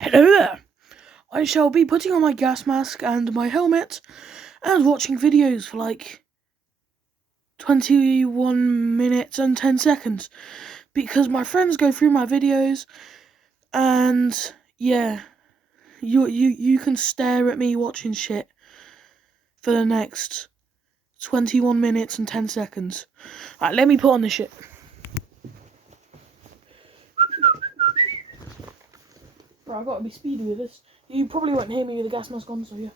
Hello there! I shall be putting on my gas mask and my helmet and watching videos for like 21 minutes and 10 seconds because my friends go through my videos and yeah, you can stare at me watching shit for the next 21 minutes and 10 seconds. Alright, let me put on the shit. Bro, I've got to be speedy with this. You probably won't hear me with the gas mask on, so yeah.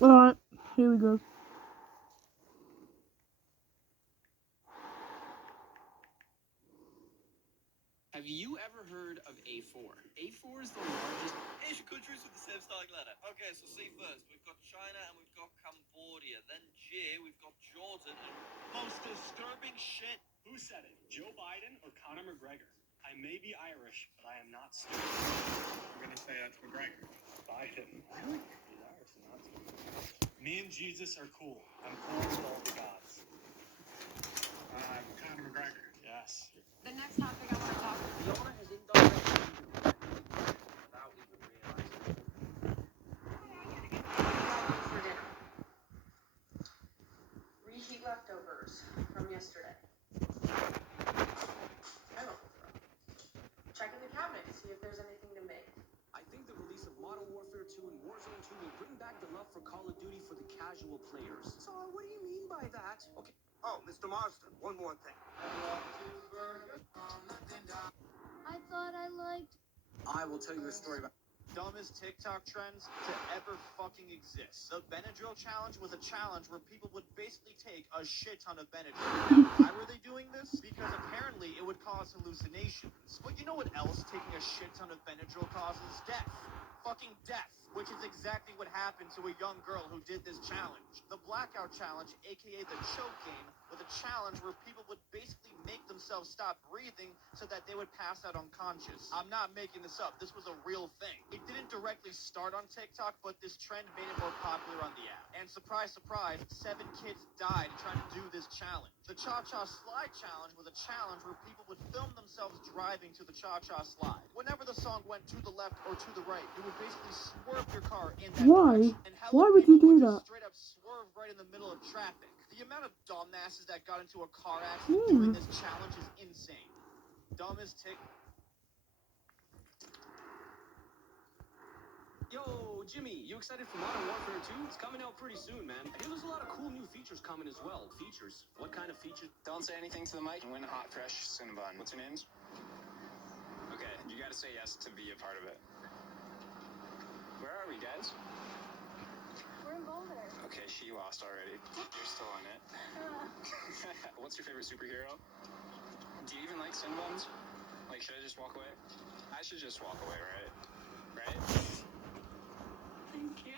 Alright, here we go. Have you ever heard of A4? A4 is the largest Asian countries with the same starting letter. Okay, so C first. We've got China and we've got Cambodia. Then J, we've got Jordan. Most disturbing shit. Who said it? Joe Biden or Conor McGregor? I may be Irish, but I am not stupid. I'm gonna say that's McGregor. Biden. Really? He's Irish and not stupid. Me and Jesus are cool. I'm cool with all the gods. Conor McGregor. Yes. The next topic I want to talk about. Fiona has indirectly without even realizing. For dinner. Reheat leftovers from yesterday. I don't know. Check in the cabinet to see if there's anything to make. I think the release of Modern Warfare 2 and Warzone 2 will bring back the love for Call of Duty for the casual players. So, what do you mean by that? Okay. Oh, Mr. Marston, one more thing. I thought I liked. I will tell you a story about Dumbest TikTok trends to ever fucking exist. The Benadryl challenge was a challenge where people would basically take a shit ton of Benadryl. Why were they doing this? Because apparently it would cause hallucinations. But you know what else taking a shit ton of Benadryl causes? Death. Fucking death. Which is exactly what happened to a young girl who did this challenge. The Blackout Challenge, aka the choke game, was a challenge where people would basically make themselves stop breathing so that they would pass out unconscious. I'm not making this up. This was a real thing. It didn't directly start on TikTok, but this trend made it more popular on the app. And surprise, surprise, 7 kids died trying to do this challenge. The Cha-Cha Slide Challenge was a challenge where people would film themselves driving to the Cha-Cha Slide. Whenever the song went to the left or to the right, you would basically swerve your car in that Why? direction. And Why would you do that? just straight up swerve right in the middle of traffic. The amount of dumbasses that got into a car accident doing this challenge is insane. Dumbest tick. Yo, Jimmy, you excited for Modern Warfare 2? It's coming out pretty soon, man. I hear there's a lot of cool new features coming as well. Features? What kind of features? Don't say anything to the mic and win a hot, fresh Cinnabon. What's your names? Okay, you gotta say yes to be a part of it. Where are we, guys? We're in Boulder. Okay, she lost already. You're still on it. What's your favorite superhero? Do you even like Cinnabons? Like, should I just walk away? I should just walk away, right? Right? Thank you.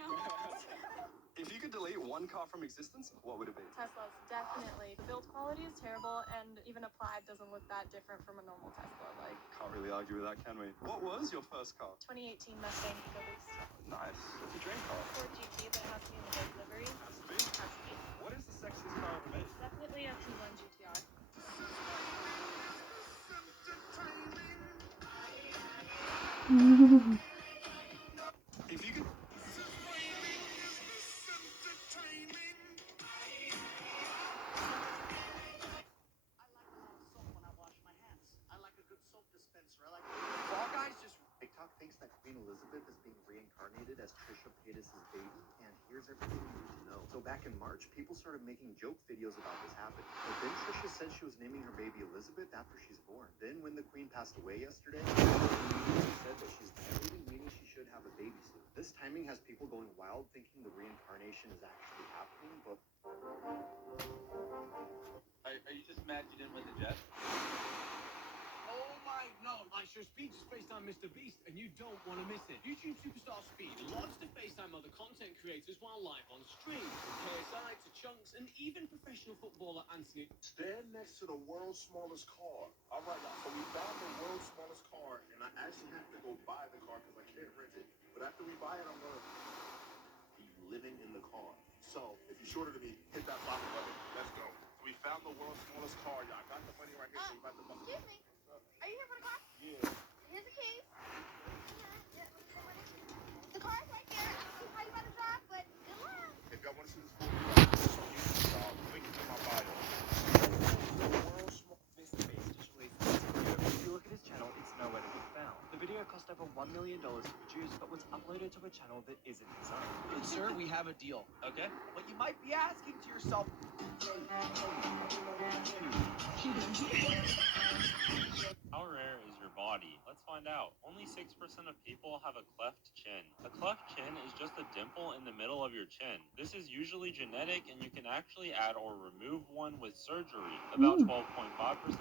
If you could delete one car from existence, what would it be? Teslas, definitely. The build quality is terrible, and even a Plaid doesn't look that different from a normal Tesla. Like, Can't really argue with that, can we? What was your first car? 2018 Mustang Eco-Boost. Nice. What's your dream car? Ford GT, but it has to be in the gold livery. Has to be. Has to be. What is the sexiest car ever made? Definitely a P1 GTR. If you could... Fall Guys just... TikTok thinks that Queen Elizabeth is being reincarnated as Trisha Paytas' baby, and here's everything you need to know. So back in March, people started making joke videos about this happening. But then Trisha said she was naming her baby Elizabeth after she's born. Then when the Queen passed away yesterday, she said that she's married, meaning she should have a baby soon. This timing has people going wild, thinking the reincarnation is actually happening, but... Are you just mad you didn't win the jet? Oh my... No, I should Extra Speed just FaceTime Mr. Beast, and you don't want to miss it. YouTube superstar Speed loves to FaceTime other content creators while live on stream, from KSI to Chunks, and even professional footballer Anthony. Stand next to the world's smallest car. All right, y'all. So we found the world's smallest car, and I actually have to go buy the car because I can't rent it. But after we buy it, I'm gonna be living in the car. So if you're shorter than me, hit that bottom button. Let's go. We found the world's smallest car, y'all. I got the money right here. So you got the money. Excuse me. Are you here for the car? Yeah. Here's the keys. Yeah, let me see money. The car's right there. I don't see how you got to drive, but good luck. If y'all want to see this full video, link is in my bio. The world's smallest. Mr. Beast just released this video. If you look at his channel, it's nowhere to be found. The video cost over $1 million to produce, but was uploaded to a channel that isn't his own. Good sir, we have a deal, okay? But you might be asking to yourself, how rare is your body? Let's find out. Only 6% of people have a cleft chin. A cleft chin is just a dimple in the middle of your chin. This is usually genetic, and you can actually add or remove one with surgery. About 12.5%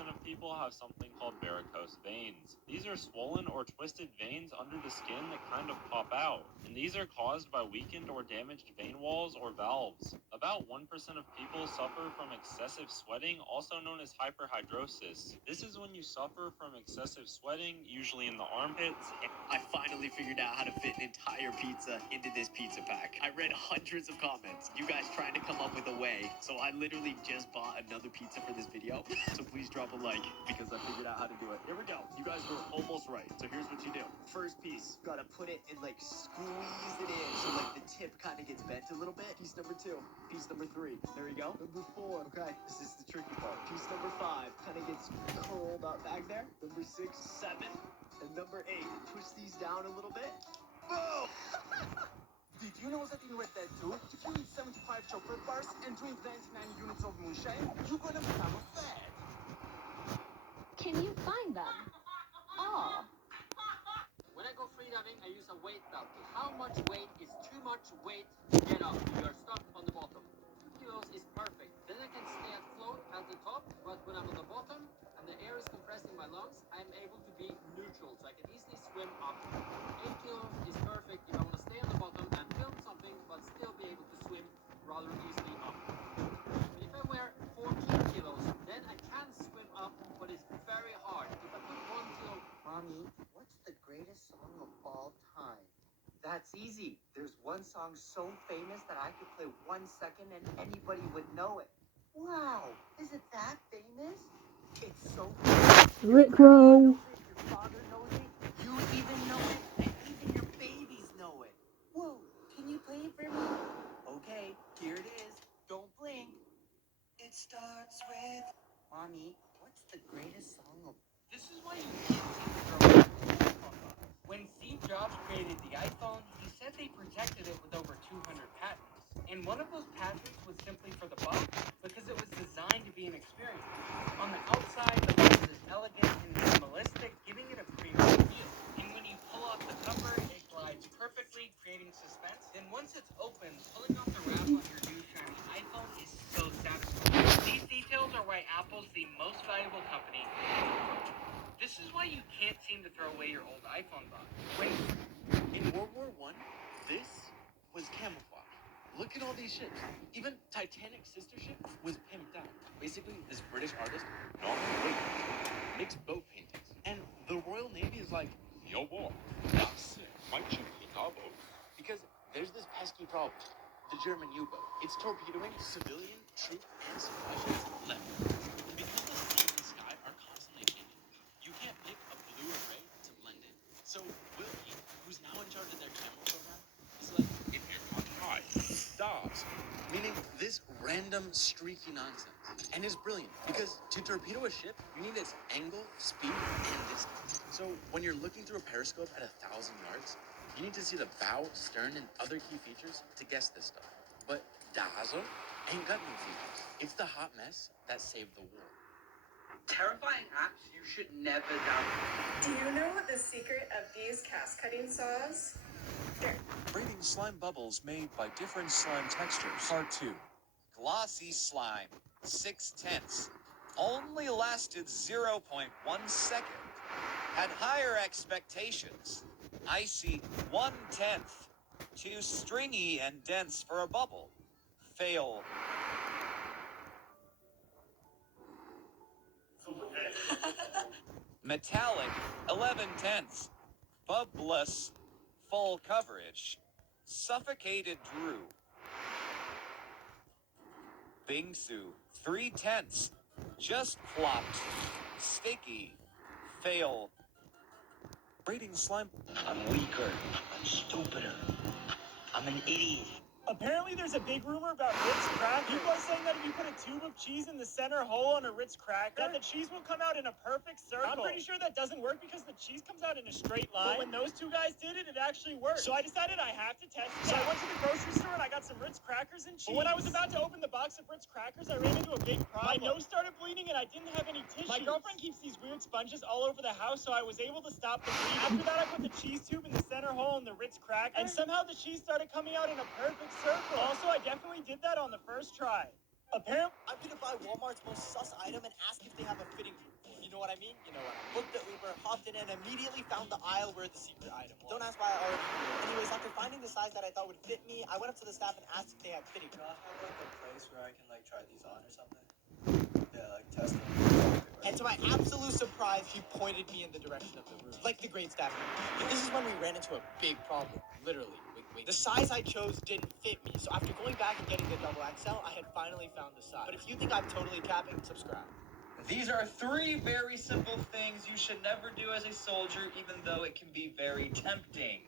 of people have something called varicose veins. These are swollen or twisted veins under the skin that kind of pop out, and these are caused by weakened or damaged vein walls or valves. About 1% of people suffer from excessive sweating, also known as hyperhidrosis. This is when you suffer from excessive sweating, usually in the armpits. I finally figured out how to fit an entire pizza into this pizza pack. I read hundreds of comments, you guys trying to come up with a way, so I literally just bought another pizza for this video. So please drop a like, because I figured out how to do it. Here we go. You guys were almost right, so here's what you do. First piece, gotta put it and like squeeze it in, so like the tip kind of gets bent a little bit. Piece number 2, piece number 3, there we go. Number 4, okay, this is the tricky part. Piece number 5 kind of gets curled up back there. Number 6, 7, and number 8. Push these down a little bit. Boom! Did you know that in Red Dead 2, if you eat 75 chocolate bars and drink 99 units of moonshine, you're gonna become a fat? Can you find them? Oh. When I go freediving, I use a weight belt. How much weight is too much weight to get up? You're stuck on the bottom. 2 kilos is perfect. Then I can stay afloat at the top, but when I'm on the bottom and the air is compressing my lungs, I'm able to be neutral, so I can easily swim up. 8 kilos is perfect if I want to stay on the bottom and film something, but still be able to swim rather easily up. But if I wear 14 kilos, then I can swim up, but it's very hard. If I put 1 kilo... Mommy, what's the greatest song of all time? That's easy. There's one song so famous that I could play 1 second and anybody would know it. Wow, is it that famous? It's so Rickroll. Your father knows it, you even know it, and even your babies know it. Whoa, can you play it for me? Okay, here it is. Don't blink. It starts with... Mommy, what's the greatest song of... This is why you can't seem to grow up. When Steve Jobs created the iPhone, he said they protected it with over 200 patents. And one of those patents was simply for the bug, because it was designed to be an experience. On the outside, the box is elegant and minimalistic, giving it a premium feel. And when you pull off the cover, it glides perfectly, creating suspense. Then once it's open, pulling off the wrap on your new shiny iPhone is so satisfying. These details are why Apple's the most valuable company in the world. This is why you can't seem to throw away your old iPhone box. When in World War I, this was camouflage. Look at all these ships. Even Titanic's sister ship was pimped out. Basically, this British artist, Norman Baker, makes boat paintings. And the Royal Navy is like, yo boy, that's it. Might you paint our boat? Because there's this pesky problem. The German U-boat. It's torpedoing civilian, troop, and supply ships left. Because the sea and sky are constantly changing, you can't pick a blue or gray to blend in. So Wilkie, who's now in charge of their camo program, is like, if you're on high, stars. Meaning this random streaky nonsense. And it's brilliant, because to torpedo a ship, you need its angle, speed, and distance. So when you're looking through a periscope at 1,000 yards, you need to see the bow, stern, and other key features to guess this stuff. But Dazzle ain't got no features. It's the hot mess that saved the war. Terrifying apps you should never download. Do you know the secret of these cast cutting saws? Breathing slime bubbles made by different slime textures. Part 2. Glossy slime. 6/10. Only lasted 0.1 second. Had higher expectations. Icy 1/10. Too stringy and dense for a bubble. Fail. Metallic 11/10. Bubless. Full coverage. Suffocated Drew. Bingsu 3/10. Just flopped. Sticky. Fail. Rating slime. I'm weaker. I'm stupider. I'm an idiot. Apparently there's a big rumor about Ritz cracker. People are saying that if you put a tube of cheese in the center hole on a Ritz cracker, that the cheese will come out in a perfect circle. I'm pretty sure that doesn't work because the cheese comes out in a straight line. But when those two guys did it, it actually worked. So I decided I have to test it. So I went to the grocery store and I got some Ritz crackers and cheese. But when I was about to open the box of Ritz crackers, I ran into a big problem. My nose started bleeding and I didn't have any tissue. My girlfriend keeps these weird sponges all over the house, so I was able to stop the bleeding. After that, I put the cheese tube in the center hole in the Ritz cracker, and somehow the cheese started coming out in a perfect circle. Also, I definitely did that on the first try. Apparently, I'm gonna buy Walmart's most sus item and ask if they have a fitting room. You know what I mean? You know what? Booked the Uber, hopped in, and immediately found the aisle where the secret item was. Don't ask why I already knew. Anyways, after finding the size that I thought would fit me, I went up to the staff and asked if they had fitting room. Have like a place where I can like try these on or something? Yeah, like test them. And to my absolute surprise, he pointed me in the direction of the room, like the great staff member. But this is when we ran into a big problem, literally. The size I chose didn't fit me, so after going back and getting the double XL, I had finally found the size. But if you think I'm totally capping, subscribe. These are 3 very simple things you should never do as a soldier, even though it can be very tempting.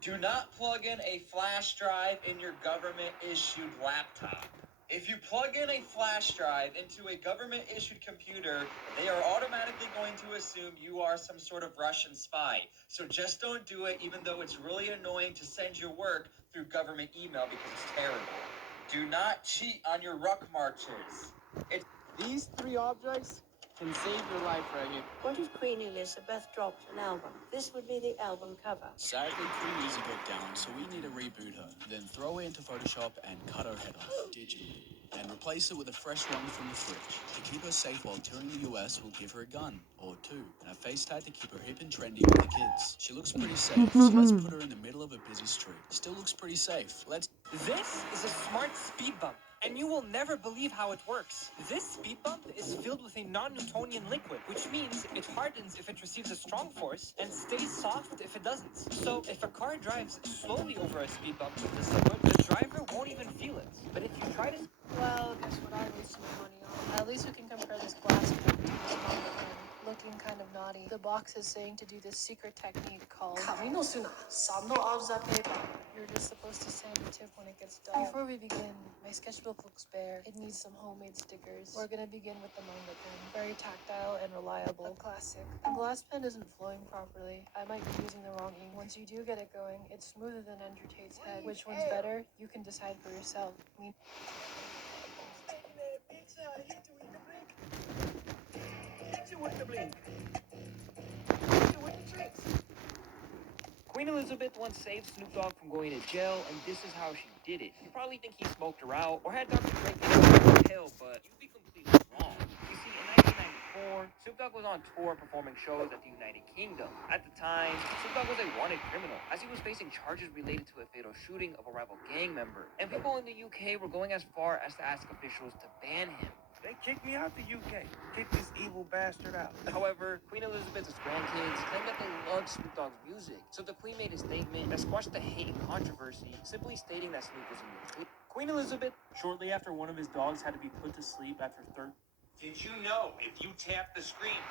Do not plug in a flash drive in your government-issued laptop. If you plug in a flash drive into a government-issued computer, they are automatically going to assume you are some sort of Russian spy. So just don't do it, even though it's really annoying to send your work through government email because it's terrible. Do not cheat on your ruck marches. These 3 objects can save your life right here. What if Queen Elizabeth dropped an album? This would be the album cover. Sadly, Queen Lizzie got down, so we need to reboot her. Then throw her into Photoshop and cut her head off digitally. And replace it with a fresh one from the fridge. To keep her safe while touring the US, we'll give her a gun, or 2, and a face tag to keep her hip and trendy with the kids. She looks pretty safe, so let's put her in the middle of a busy street. Still looks pretty safe. Let's... This is a smart speed bump, and you will never believe how it works. This speed bump is filled with a non-Newtonian liquid, which means it hardens if it receives a strong force and stays soft if it doesn't. So if a car drives slowly over a speed bump with this liquid, the driver won't even feel it. But if you try to... Well, guess what I wasted my money on? At least we can compare this glass tube to this manga pen. Looking kind of naughty. The box is saying to do this secret technique called You're just supposed to sand the tip when it gets dull. Before we begin, my sketchbook looks bare. It needs some homemade stickers. We're gonna begin with the manga pen. Very tactile and reliable. A classic. The glass pen isn't flowing properly. I might be using the wrong ink. Once you do get it going, it's smoother than Andrew Tate's head. Which one's better? You can decide for yourself. Queen Elizabeth once saved Snoop Dogg from going to jail, and this is how she did it. You probably think he smoked her out or had Dr. Dre get her in jail, but you'd be completely wrong. You see, in 1994, Snoop Dogg was on tour performing shows at the United Kingdom. At the time, Snoop Dogg was a wanted criminal, as he was facing charges related to a fatal shooting of a rival gang member. And people in the UK were going as far as to ask officials to ban him. They kicked me out the UK. Kick this evil bastard out. However, Queen Elizabeth's grandkids claimed that they loved Snoop Dogg's music, so the Queen made a statement that squashed the hate and controversy, simply stating that Snoop was a new Queen Elizabeth, shortly after one of his dogs had to be put to sleep after Did you know if you tap the screen...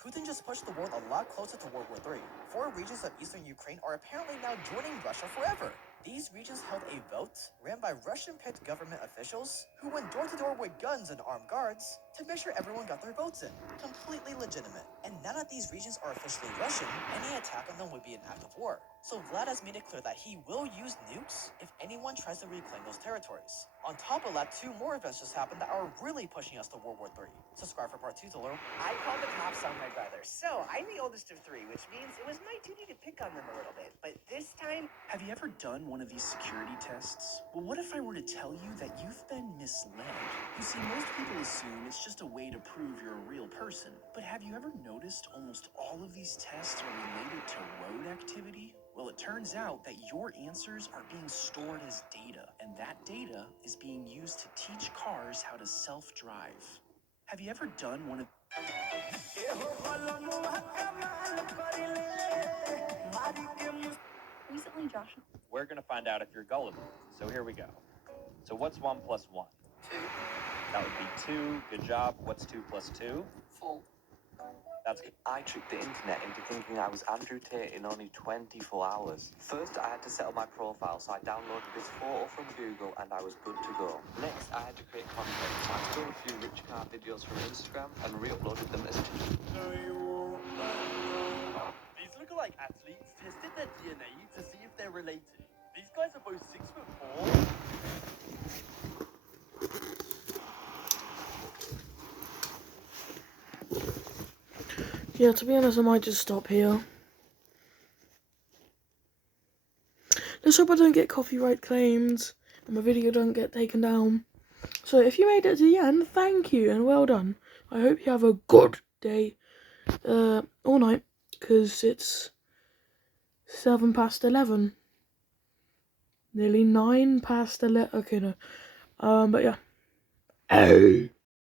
Putin just pushed the world a lot closer to World War III. 4 regions of eastern Ukraine are apparently now joining Russia forever. These regions held a vote ran by Russian-picked government officials who went door-to-door with guns and armed guards to make sure everyone got their votes in. Completely legitimate. And now that these regions are officially Russian, any attack on them would be an act of war. So Vlad has made it clear that he will use nukes if anyone tries to reclaim those territories. On top of that, 2 more events just happened that are really pushing us to World War III. Subscribe for part 2 to learn. I called the cops on my brother, so I'm the oldest of 3, which means it was my duty to pick on them a little bit. But this time, Have you ever done one of these security tests? Well, what if I were to tell you that you've been misled? You see, most people assume it's just a way to prove you're a real person. But have you ever noticed almost all of these tests are related to road activity? Well, it turns out that your answers are being stored as data, and that data is being used to teach cars how to self-drive. Have you ever done one of... Recently, Josh. We're gonna find out if you're gullible. So here we go. So what's 1 plus 1? 2. That would be 2. Good job. What's 2 plus 2? 4. That's good. I tricked the internet into thinking I was Andrew Tate in only 24 hours. First, I had to set up my profile, so I downloaded this photo from Google and I was good to go. Next, I had to create content. So I stole a few rich car videos from Instagram and re-uploaded them as These lookalike athletes tested their DNA to see if they're related. These guys are both 6'4". Yeah, to be honest, I might just stop here. Let's hope I don't get copyright claimed and my video don't get taken down. So if you made it to the end, thank you and well done. I hope you have a good day or night, because it's 7 past 11. Nearly 9 past 11. Okay, no. But yeah.